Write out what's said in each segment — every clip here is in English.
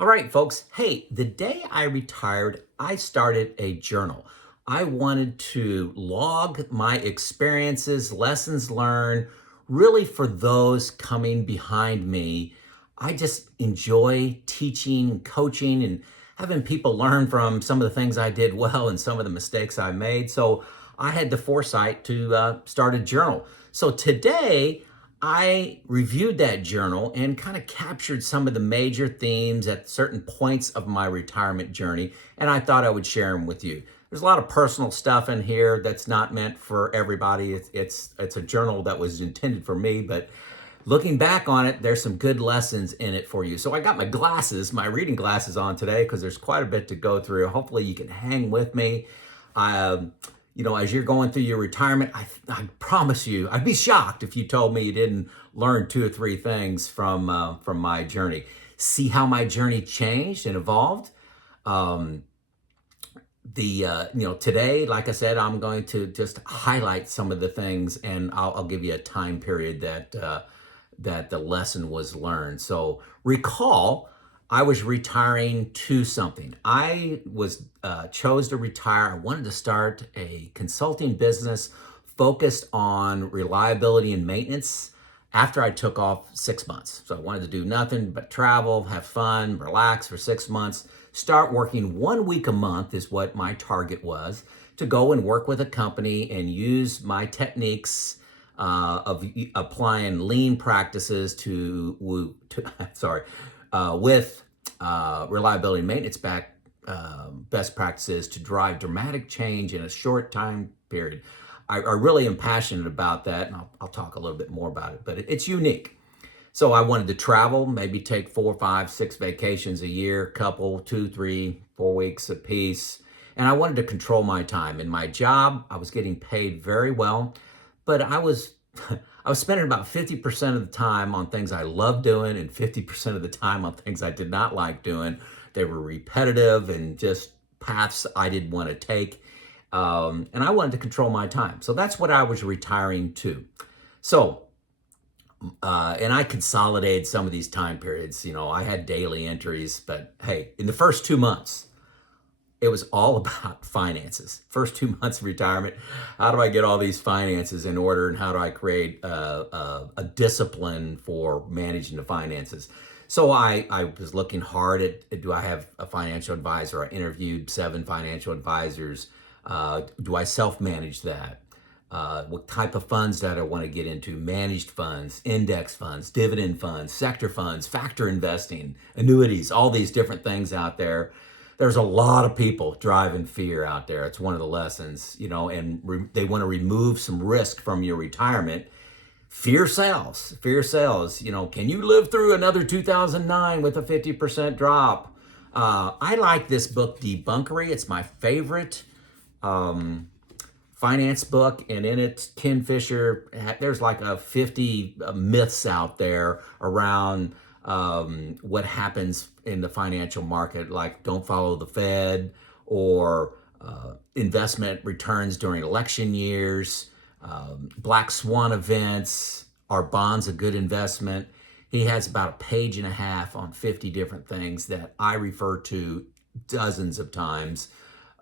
All right, folks. Hey, the day I retired, I started a journal. I wanted to log my experiences, lessons learned, really for those coming behind me. I just enjoy teaching, coaching, and having people learn from some of the things I did well and some of the mistakes I made. So I had the foresight to start a journal. So today, I reviewed that journal and kind of captured some of the major themes at certain points of my retirement journey, and I thought I would share them with you. There's a lot of personal stuff in here that's not meant for everybody. It's a journal that was intended for me, but looking back on it, there's some good lessons in it for you. So I got my glasses, my reading glasses on today because there's quite a bit to go through. Hopefully you can hang with me. As you're going through your retirement, I promise you, I'd be shocked if you told me you didn't learn two or three things from my journey. See how my journey changed and evolved. Um, Today, like I said, I'm going to just highlight some of the things, and I'll give you a time period that the lesson was learned. So recall, I was retiring to something. I was chose to retire. I wanted to start a consulting business focused on reliability and maintenance after I took off 6 months. So I wanted to do nothing but travel, have fun, relax for 6 months, start working 1 week a month is what my target was, to go and work with a company and use my techniques of applying lean practices with reliability and maintenance best practices to drive dramatic change in a short time period. I really am passionate about that, and I'll talk a little bit more about it, but it's unique. So I wanted to travel, maybe take 4, 5, 6 vacations a year, couple, 2, 3, 4 weeks apiece. And I wanted to control my time. In my job, I was getting paid very well, but I was I was spending about 50% of the time on things I loved doing and 50% of the time on things I did not like doing. They were repetitive and just paths I didn't want to take. And I wanted to control my time. So that's what I was retiring to. So, and I consolidated some of these time periods. I had daily entries, but hey, in the first 2 months, it was all about finances. First 2 months of retirement, how do I get all these finances in order, and how do I create a discipline for managing the finances? So I was looking hard at, do I have a financial advisor? I interviewed 7 financial advisors. Do I self-manage that? What type of funds that I want to get into? Managed funds, index funds, dividend funds, sector funds, factor investing, annuities, all these different things out there. There's a lot of people driving fear out there. It's one of the lessons, and they want to remove some risk from your retirement. Fear sells. Fear sells. Can you live through another 2009 with a 50% drop? I like this book, Debunkery. It's my favorite finance book, and in it, Ken Fisher, there's like 50 myths out there around what happens in the financial market, like don't follow the Fed, or investment returns during election years, black swan events, are bonds a good investment? He has about a page and a half on 50 different things that I refer to dozens of times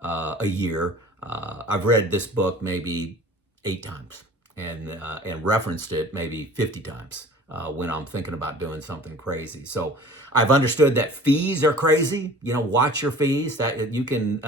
a year. I've read this book maybe 8 times and referenced it maybe 50 times when I'm thinking about doing something crazy. So I've understood that fees are crazy. Watch your fees. That you can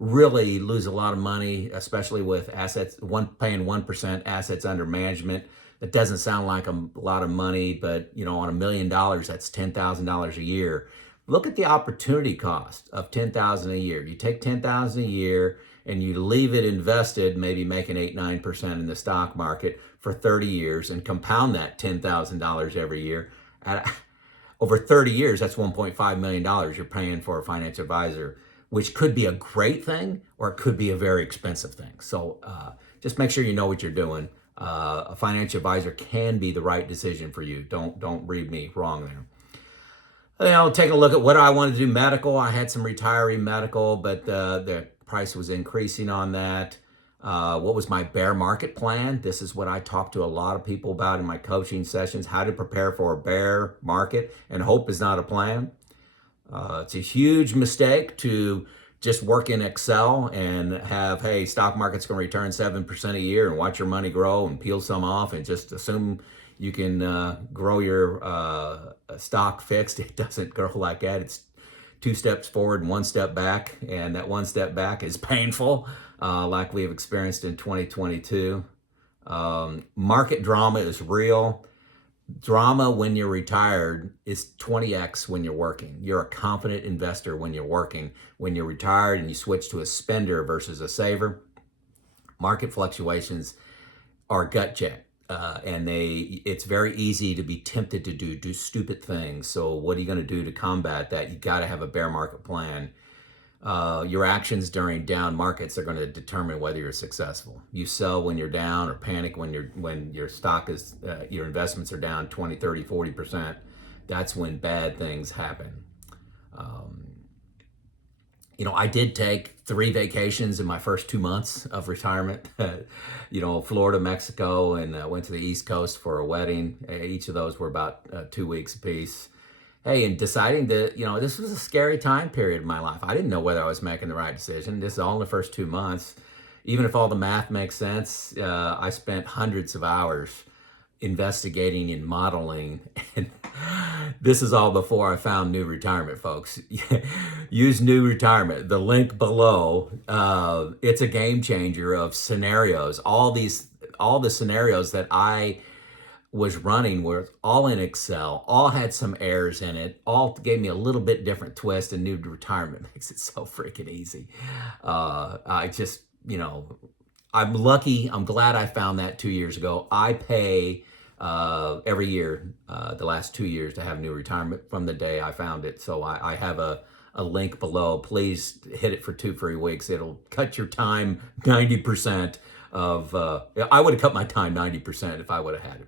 really lose a lot of money, especially with assets. Paying 1% assets under management. That doesn't sound like a lot of money, but on $1 million, that's $10,000 a year. Look at the opportunity cost of $10,000 a year. You take $10,000 a year and you leave it invested, maybe making 8, 9% in the stock market for 30 years, and compound that $10,000 every year. Over 30 years, that's $1.5 million you're paying for a financial advisor, which could be a great thing or it could be a very expensive thing. So just make sure you know what you're doing. A financial advisor can be the right decision for you. Don't read me wrong there. Take a look at what I wanted to do. Medical, I had some retiree medical, but the price was increasing on that. What was my bear market plan? This is what I talk to a lot of people about in my coaching sessions, how to prepare for a bear market, and hope is not a plan. It's a huge mistake to just work in Excel and have, hey, stock market's going to return 7% a year and watch your money grow and peel some off and just assume you can grow your stock fixed. It doesn't grow like that. It's two steps forward and one step back, and that one step back is painful, like we have experienced in 2022. Market drama is real. Drama when you're retired is 20x when you're working. You're a confident investor when you're working. When you're retired and you switch to a spender versus a saver, market fluctuations are gut check. And it's very easy to be tempted to do stupid things. So what are you going to do to combat that? You got to have a bear market plan. Your actions during down markets are going to determine whether you're successful. You sell when you're down or panic when your stock is, your investments are down 20, 30, 40%. That's when bad things happen. I did take 3 vacations in my first 2 months of retirement. Florida, Mexico, and went to the East Coast for a wedding. Each of those were about 2 weeks apiece. Hey, and deciding that, this was a scary time period in my life. I didn't know whether I was making the right decision. This is all in the first 2 months. Even if all the math makes sense, I spent hundreds of hours investigating and modeling. And this is all before I found New Retirement, folks. Use New Retirement. The link below. It's a game changer of scenarios. All the scenarios that I was running were all in Excel, all had some errors in it, all gave me a little bit different twist, and New Retirement makes it so freaking easy. I'm lucky. I'm glad I found that 2 years ago. I pay every year, the last 2 years, to have New Retirement from the day I found it. So I have a link below. Please hit it for 2 free weeks. It'll cut your time 90% of, I would have cut my time 90% if I would have had it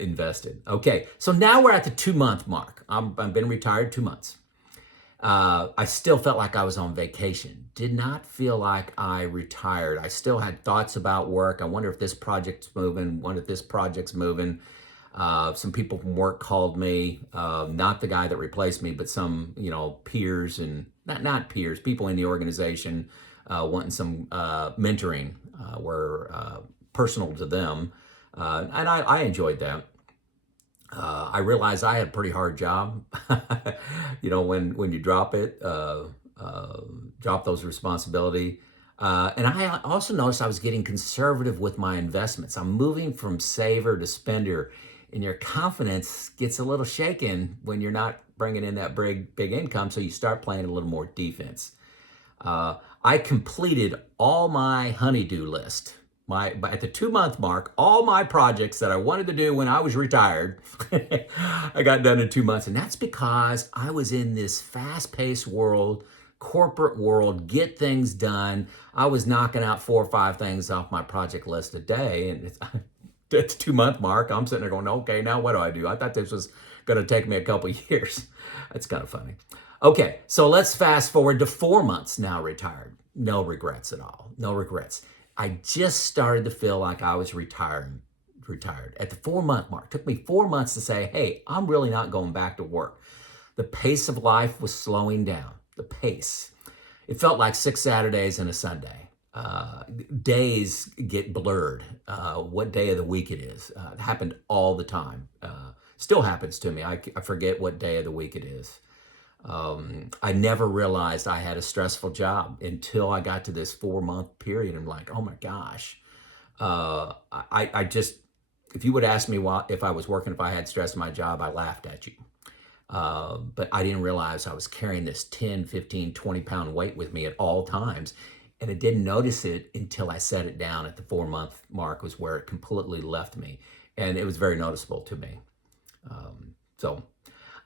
invested. Okay, so now we're at the 2-month mark. I've been retired 2 months. I still felt like I was on vacation. Did not feel like I retired. I still had thoughts about work. I wonder if this project's moving. Wonder if this project's moving. Some people from work called me, not the guy that replaced me, but some, peers and not peers, people in the organization wanting some mentoring were personal to them. And I enjoyed that. I realized I had a pretty hard job. When you drop it, drop those responsibility. And I also noticed I was getting conservative with my investments. I'm moving from saver to spender, and your confidence gets a little shaken when you're not bringing in that big income. So you start playing a little more defense. I completed all my honeydew list. At the 2-month mark, all my projects that I wanted to do when I was retired, I got done in 2 months. And that's because I was in this fast-paced world, corporate world, get things done. I was knocking out 4 or 5 things off my project list a day. And it's 2-month mark. I'm sitting there going, okay, now what do? I thought this was going to take me a couple of years. That's kind of funny. Okay, so let's fast forward to 4 months now retired. No regrets at all. No regrets. I just started to feel like I was retired. At the 4-month mark, it took me 4 months to say, hey, I'm really not going back to work. The pace of life was slowing down. The pace. It felt like 6 Saturdays and a Sunday. Days get blurred. What day of the week it is. It happened all the time. Still happens to me. I forget what day of the week it is. I never realized I had a stressful job until I got to this 4-month period. I'm like, oh my gosh. I just, if you would ask me if I was working, if I had stress in my job, I laughed at you. But I didn't realize I was carrying this 10, 15, 20 pound weight with me at all times. And I didn't notice it until I set it down at the 4-month mark was where it completely left me. And it was very noticeable to me. So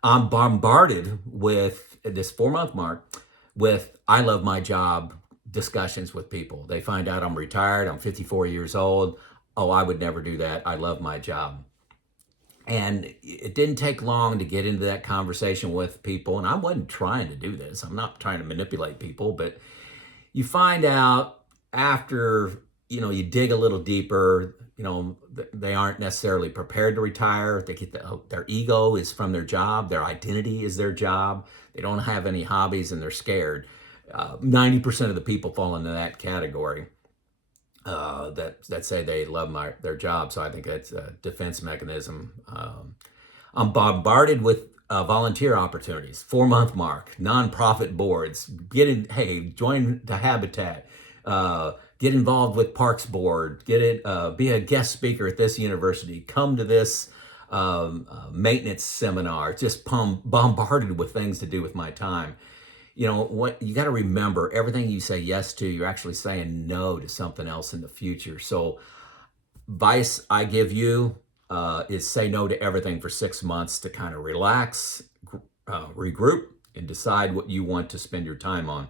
I'm bombarded with this 4-month mark with I love my job discussions with people. They find out I'm retired. I'm 54 years old. Oh, I would never do that. I love my job. And it didn't take long to get into that conversation with people. And I wasn't trying to do this. I'm not trying to manipulate people, but you find out after, you dig a little deeper, they aren't necessarily prepared to retire. They get their ego is from their job. Their identity is their job. They don't have any hobbies and they're scared. 90% of the people fall into that category that say they love their job. So I think that's a defense mechanism. I'm bombarded with volunteer opportunities, 4-month mark, nonprofit boards, join the Habitat, get involved with Parks Board, be a guest speaker at this university, come to this maintenance seminar, just bombarded with things to do with my time. What you got to remember, everything you say yes to, you're actually saying no to something else in the future. So advice I give you is say no to everything for 6 months to kind of relax, regroup, and decide what you want to spend your time on.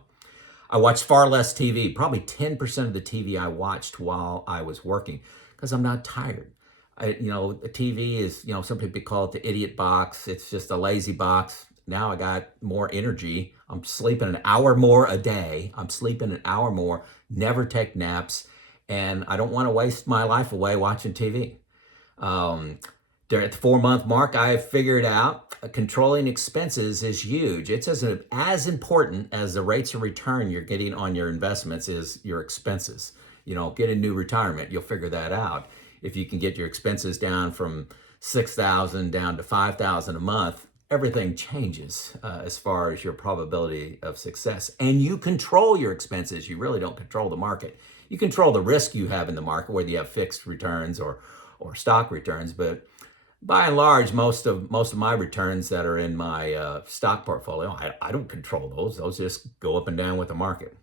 I watched far less TV, probably 10% of the TV I watched while I was working because I'm not tired. The TV is, some people call it the idiot box. It's just a lazy box. Now I got more energy. I'm sleeping an hour more a day. I'm sleeping an hour more, never take naps, and I don't want to waste my life away watching TV. At the 4-month mark, I figured out controlling expenses is huge. It's as important as the rates of return you're getting on your investments is your expenses. Get a new retirement, you'll figure that out. If you can get your expenses down from $6,000 down to $5,000 a month, everything changes as far as your probability of success. And you control your expenses. You really don't control the market. You control the risk you have in the market, whether you have fixed returns or stock returns. But by and large, most of my returns that are in my stock portfolio, I don't control those. Those just go up and down with the market.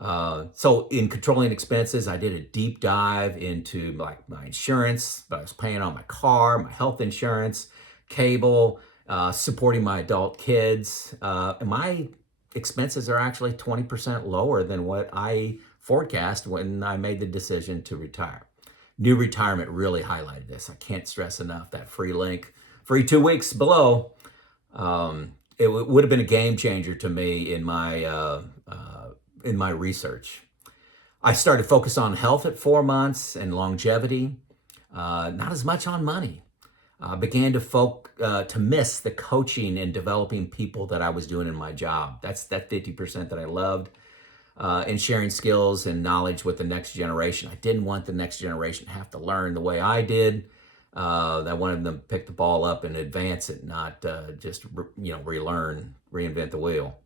So in controlling expenses, I did a deep dive into like my insurance, but I was paying on my car, my health insurance, cable, supporting my adult kids. And my expenses are actually 20% lower than what I forecast when I made the decision to retire. New Retirement really highlighted this. I can't stress enough that free link, free 2 weeks below. It would have been a game changer to me in my research. I started focus on health at 4 months and longevity, not as much on money. Began to miss the coaching and developing people that I was doing in my job. That's that 50% that I loved. And sharing skills and knowledge with the next generation. I didn't want the next generation to have to learn the way I did. I wanted them to pick the ball up and advance it, not just relearn, reinvent the wheel.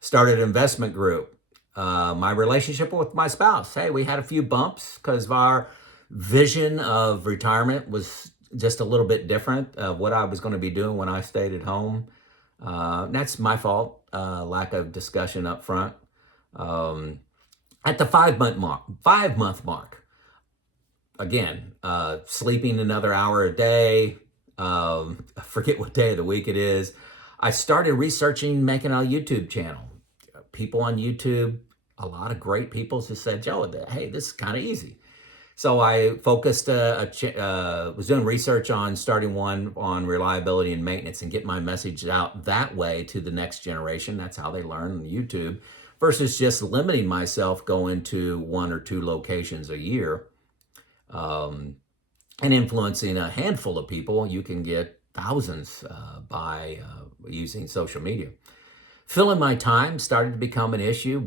Started an investment group. My relationship with my spouse. Hey, we had a few bumps because our vision of retirement was just a little bit different of what I was going to be doing when I stayed at home. That's my fault. Lack of discussion up front. At the 5-month mark, again, sleeping another hour a day, I forget what day of the week it is. I started researching making a YouTube channel. People on YouTube, a lot of great people who said, Joe, hey, this is kind of easy. So I focused, was doing research on starting one on reliability and maintenance and get my message out that way to the next generation. That's how they learn on YouTube. Versus just limiting myself going to 1 or 2 locations a year and influencing a handful of people. You can get thousands by using social media. Filling my time started to become an issue.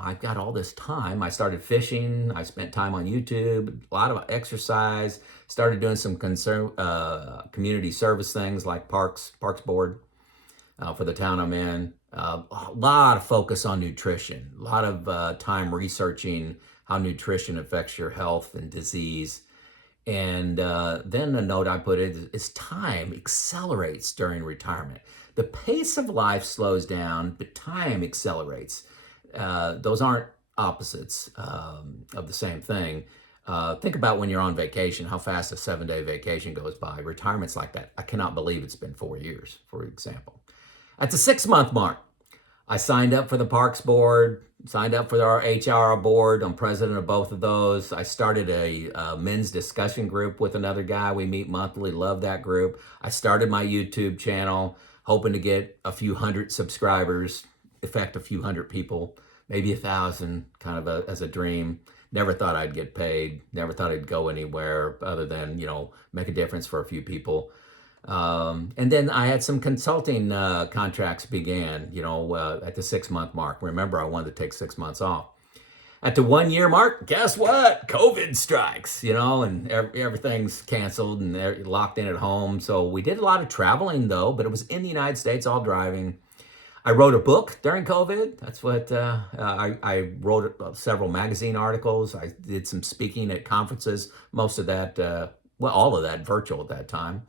I've got all this time. I started fishing. I spent time on YouTube, a lot of exercise, started doing some community service things like Parks Board for the town I'm in. A lot of focus on nutrition, a lot of time researching how nutrition affects your health and disease. And then the note I put is time accelerates during retirement. The pace of life slows down, but time accelerates. Those aren't opposites of the same thing. Think about when you're on vacation, how fast a 7-day vacation goes by. Retirement's like that. I cannot believe it's been 4 years, for example. At the 6-month mark, I signed up for the Parks Board, signed up for our HR board. I'm president of both of those. I started a men's discussion group with another guy. We meet monthly, love that group. I started my YouTube channel, hoping to get a few hundred subscribers, affect a few hundred people, maybe 1,000, kind of as a dream. Never thought I'd get paid. Never thought I'd go anywhere other than, make a difference for a few people. And then I had some consulting contracts began, at the 6 month mark. Remember, I wanted to take 6 months off. At the 1 year mark, guess what? COVID strikes, and everything's canceled and they're locked in at home. So we did a lot of traveling though, but it was in the United States, all driving. I wrote a book during COVID. That's what I wrote several magazine articles. I did some speaking at conferences, most of that, all of that virtual at that time.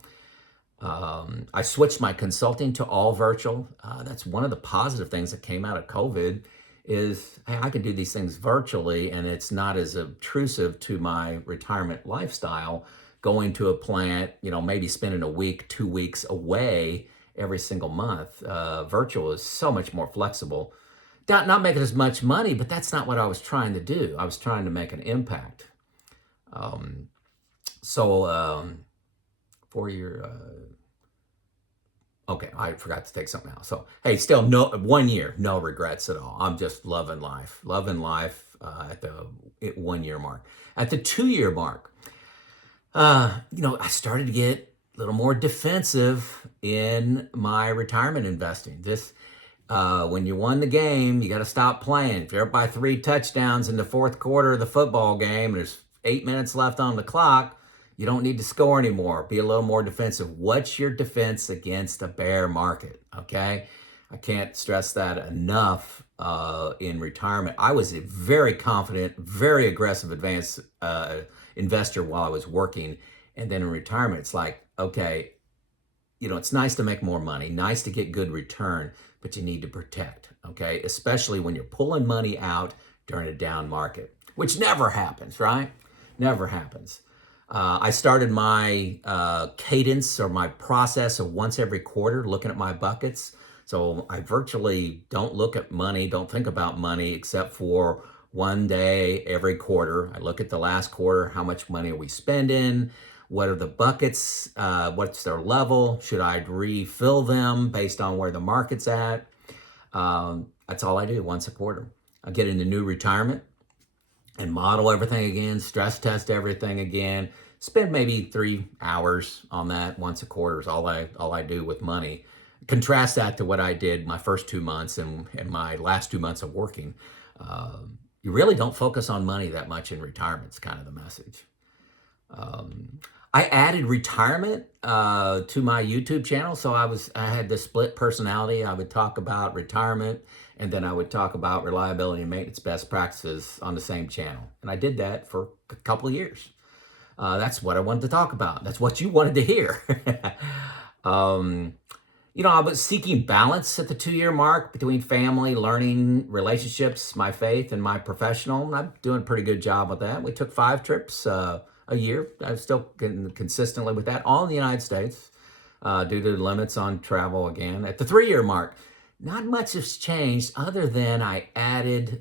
I switched my consulting to all virtual. That's one of the positive things that came out of COVID is, hey, I can do these things virtually and it's not as obtrusive to my retirement lifestyle going to a plant, maybe spending a week, 2 weeks away every single month. Virtual is so much more flexible. Not making as much money, but that's not what I was trying to do. I was trying to make an impact. For your okay, I forgot to take something else. So, hey, still 1 year, no regrets at all. I'm just loving life at the 1 year mark. At the 2 year mark, I started to get a little more defensive in my retirement investing. When you won the game, you got to stop playing. If you're up by 3 touchdowns in the fourth quarter of the football game, there's 8 minutes left on the clock, you don't need to score anymore. Be a little more defensive. What's your defense against a bear market? Okay? I can't stress that enough in retirement. I was a very confident, very aggressive advanced investor while I was working. And then in retirement, it's like, okay, it's nice to make more money, nice to get good return, but you need to protect, okay? Especially when you're pulling money out during a down market, which never happens, right? Never happens. I started my cadence or my process of once every quarter looking at my buckets. So I virtually don't look at money, don't think about money except for one day every quarter. I look at the last quarter, how much money are we spending? What are the buckets? What's their level? Should I refill them based on where the market's at? That's all I do once a quarter. I get into new retirement and model everything again, stress test everything again, spend maybe 3 hours on that once a quarter is all I do with money. Contrast that to what I did my first 2 months and my last 2 months of working. You really don't focus on money that much in retirement. It's kind of the message. I added retirement to my YouTube channel. So I had this split personality. I would talk about retirement and then I would talk about reliability and maintenance best practices on the same channel. And I did that for a couple of years. That's what I wanted to talk about. That's what you wanted to hear. I was seeking balance at the 2 year mark between family, learning, relationships, my faith, and my professional. And I'm doing a pretty good job with that. We took 5 trips a year. I'm still getting consistently with that, all in the United States, due to the limits on travel again. At the 3 year mark, not much has changed other than I added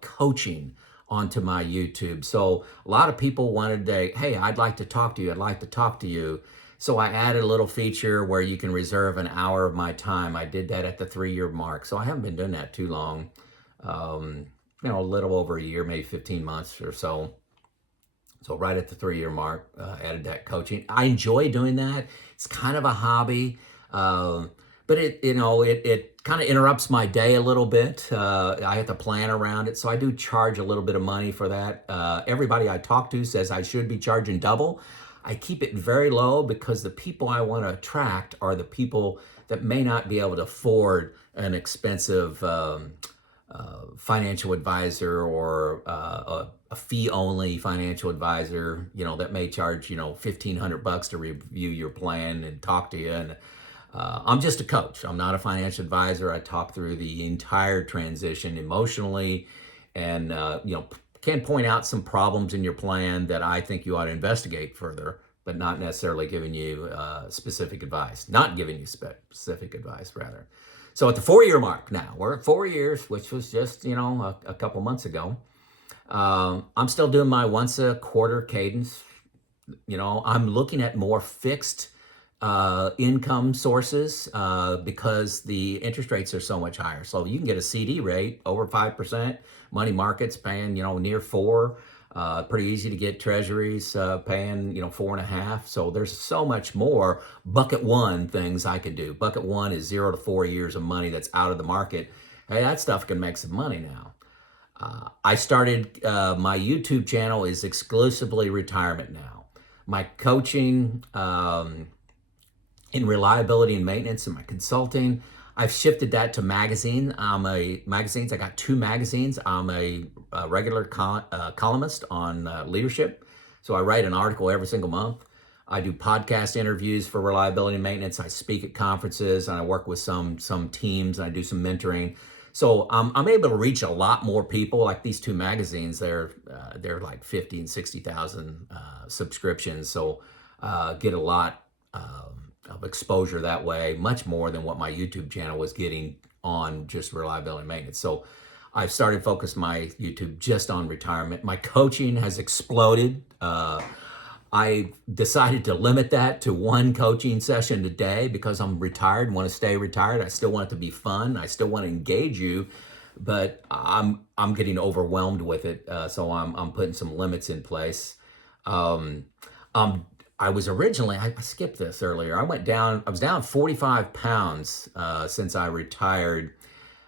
coaching onto my YouTube. So a lot of people wanted to, hey, I'd like to talk to you. I'd like to talk to you. So I added a little feature where you can reserve an hour of my time. I did that at the 3 year mark. So I haven't been doing that too long. A little over a year, maybe 15 months or so. So right at the 3 year mark, added that coaching. I enjoy doing that. It's kind of a hobby, but it kind of interrupts my day a little bit. I have to plan around it. So I do charge a little bit of money for that. Everybody I talk to says I should be charging double. I keep it very low because the people I want to attract are the people that may not be able to afford an expensive financial advisor or a fee-only financial advisor, that may charge, $1,500 to review your plan and talk to you. And I'm just a coach. I'm not a financial advisor. I talk through the entire transition emotionally and, can point out some problems in your plan that I think you ought to investigate further, but not necessarily giving you specific advice. Not giving you specific advice, rather. So at the 4 year mark now, we're at 4 years, which was just, a couple months ago. I'm still doing my once a quarter cadence. I'm looking at more fixed income sources because the interest rates are so much higher. So you can get a CD rate over 5%, money markets paying, near 4%. Pretty easy to get treasuries paying, 4.5. So there's so much more bucket one things I could do. Bucket one is 0 to 4 years of money that's out of the market. Hey, that stuff can make some money now. I started my YouTube channel is exclusively retirement now. My coaching in reliability and maintenance and my consulting, I've shifted that to magazine. Magazines. I got 2 magazines. I'm a regular columnist on leadership, so I write an article every single month. I do podcast interviews for reliability and maintenance. I speak at conferences, and I work with some teams, and I do some mentoring. So I'm able to reach a lot more people. Like these 2 magazines, they're like 50 and 60,000 subscriptions. So get a lot of exposure that way, much more than what my YouTube channel was getting on just reliability and maintenance. So I've started focus my YouTube just on retirement. My coaching has exploded. I decided to limit that to 1 coaching session a day because I'm retired and want to stay retired. I still want it to be fun. I still want to engage you, but I'm getting overwhelmed with it. So I'm putting some limits in place. Um, I was originally, I skipped this earlier. I was down 45 pounds since I retired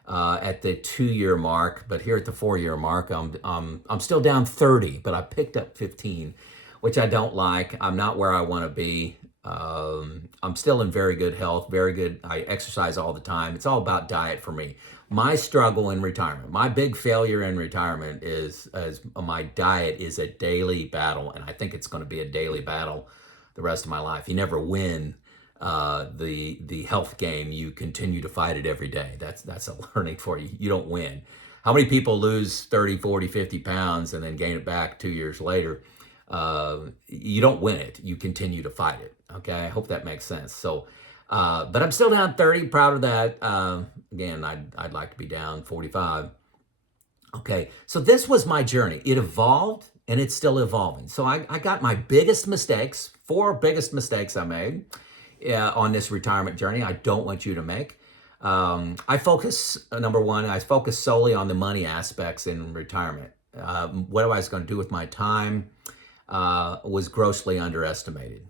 at the 2-year mark, but here at the 4-year mark, I'm still down 30, but I picked up 15, which I don't like. I'm not where I want to be. I'm still in very good health, very good. I exercise all the time. It's all about diet for me. My struggle in retirement, my big failure in retirement is my diet is a daily battle, and I think it's going to be a daily battle the rest of my life. You never win the health game. You continue to fight it every day. That's a learning for you. You don't win. How many people lose 30, 40, 50 pounds and then gain it back 2 years later? You don't win it. You continue to fight it. Okay, I hope that makes sense. So, but I'm still down 30. Proud of that. Again, I'd like to be down 45. Okay, so this was my journey. It evolved and it's still evolving. So I got my biggest mistakes, 4 biggest mistakes I made on this retirement journey I don't want you to make. I focus, number one, I focus solely on the money aspects in retirement. What I was going to do with my time was grossly underestimated.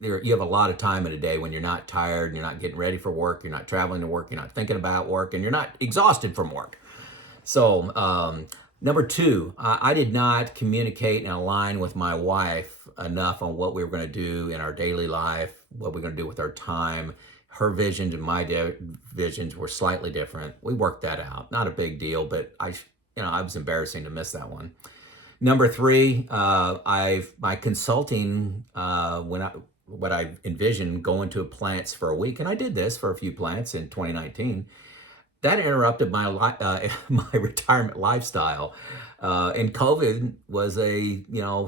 You have a lot of time in a day when you're not tired, you're not getting ready for work, you're not traveling to work, you're not thinking about work, and you're not exhausted from work. So, number 2, I did not communicate and align with my wife enough on what we were going to do in our daily life, what we're going to do with our time. Her visions and my visions were slightly different. We worked that out. Not a big deal, but I was embarrassing to miss that one. Number 3, my consulting what I envisioned going to plants for a week, and I did this for a few plants in 2019. That interrupted my my retirement lifestyle, and COVID was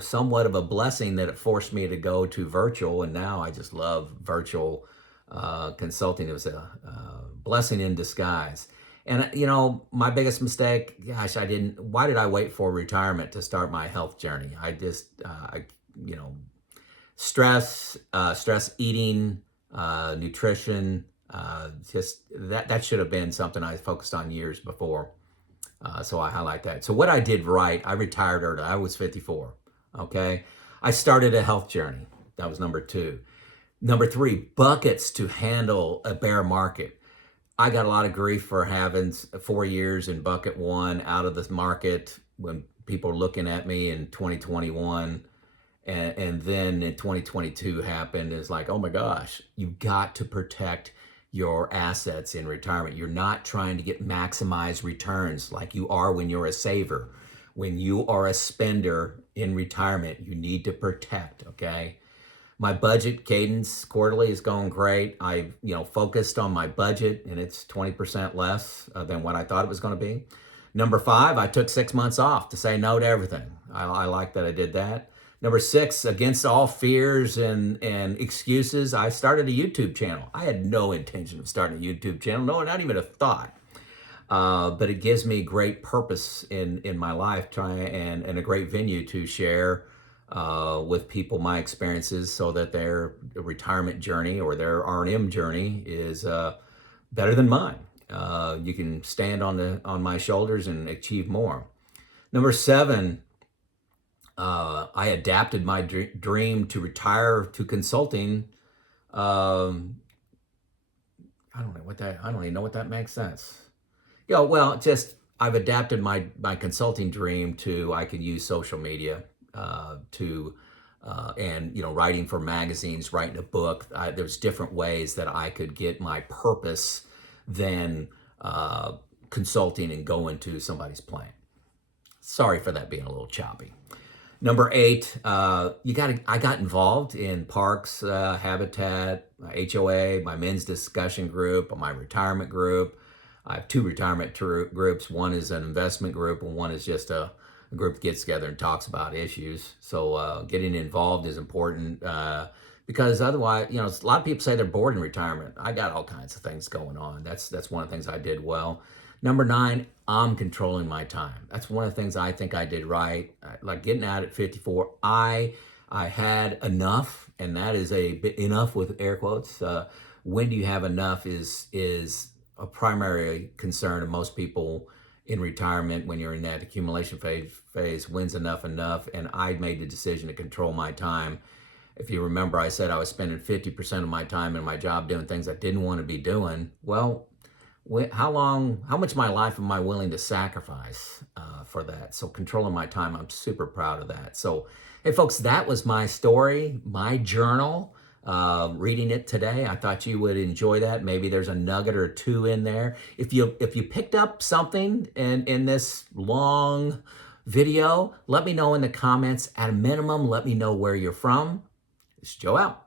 somewhat of a blessing that it forced me to go to virtual, and now I just love virtual consulting. It was a blessing in disguise. And my biggest mistake, gosh, why did I wait for retirement to start my health journey? I just, stress eating, nutrition, just that should have been something I focused on years before. So I highlight that. So what I did right, I retired early. I was 54. Okay. I started a health journey. That was number 2. Number 3, buckets to handle a bear market. I got a lot of grief for having 4 years in bucket 1 out of this market when people are looking at me in 2021. And then in 2022 happened. It's like, oh my gosh, you got to protect your assets in retirement. You're not trying to get maximized returns like you are when you're a saver. When you are a spender in retirement, you need to protect, okay? My budget cadence quarterly is going great. I, focused on my budget, and it's 20% less than what I thought it was going to be. Number 5, I took 6 months off to say no to everything. I like that I did that. Number 6, against all fears and excuses, I started a YouTube channel. I had no intention of starting a YouTube channel, no, not even a thought. But it gives me great purpose in my life, and a great venue to share with people my experiences so that their retirement journey or their R&M journey is better than mine. You can stand on my shoulders and achieve more. Number 7, I adapted my dream to retire to consulting. Um, I don't even know what that makes sense. Yeah, well, just I've adapted my consulting dream to I can use social media to and writing for magazines, writing a book. There's different ways that I could get my purpose than uh, consulting and going to somebody's plant. Sorry for that being a little choppy. Number eight, I got involved in parks, habitat, HOA, my men's discussion group, my retirement group. I have two retirement groups. One is an investment group, and one is just a group that gets together and talks about issues. So getting involved is important because otherwise, a lot of people say they're bored in retirement. I got all kinds of things going on. That's one of the things I did well. Number nine, I'm controlling my time. That's one of the things I think I did right. Like getting out at 54, I had enough, and that is a bit enough with air quotes. When do you have enough is a primary concern of most people in retirement when you're in that accumulation phase. When's enough enough? And I made the decision to control my time. If you remember, I said I was spending 50% of my time in my job doing things I didn't want to be doing. Well, how much of my life am I willing to sacrifice for that? So controlling my time, I'm super proud of that. So, hey folks, that was my story, my journal. Reading it today, I thought you would enjoy that. Maybe there's a nugget or two in there. If you picked up something in this long video, let me know in the comments. At a minimum, let me know where you're from. It's Joe out.